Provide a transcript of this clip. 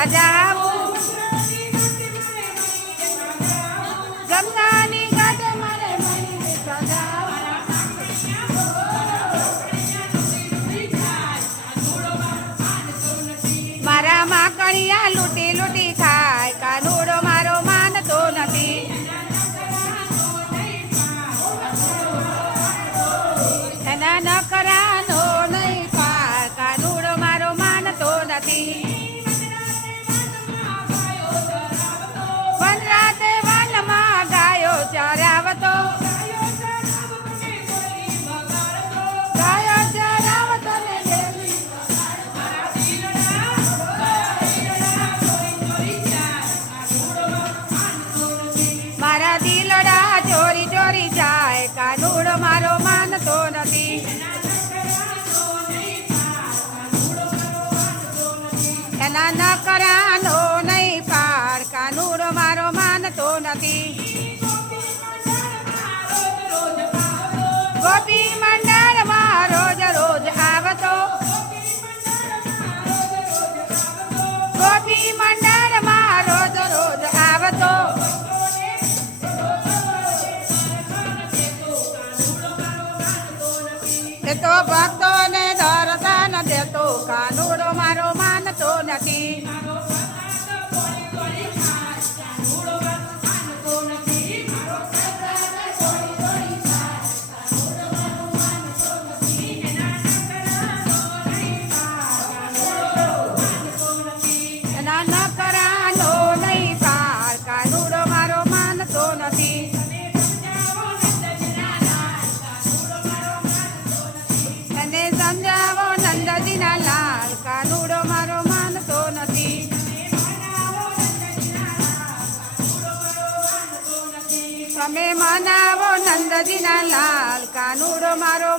સજાવું જમનાની ગાતે મારે મણીને સજાવું મારા માકણિયા લૂંટી લૂંટી ખાય કાનુડો મારો માનતો નથી એના નકરાનો નહીં પાર કાનુડો મારો માનતો નથી વનરાતે વનમાં ગાયો ચરાવતો ગાયો ચરાવતો ને દેવી મારા દિલડા ચોરી ચોરી જાય કાનુડો મારો માનતો નથી એના નકરાનો નહીં પાર કાનુડો મારો માનતો નથી ગોપી મંડળમાં રોજ રોજ આવતો ગોપી મંડળમાં રોજ રોજ આવતો એ તો ભક્તોને દર્શન દેતો કાનુડો મારો માનતો નથી એના નકરાનો નહીં પાર કાનુડો મારો માનતો નથી અને સમજાવો નંદજીના લાલ કાનુડો મારો માનતો નથી તમે મનાવો નંદજીના લાલ કાનુડો મારો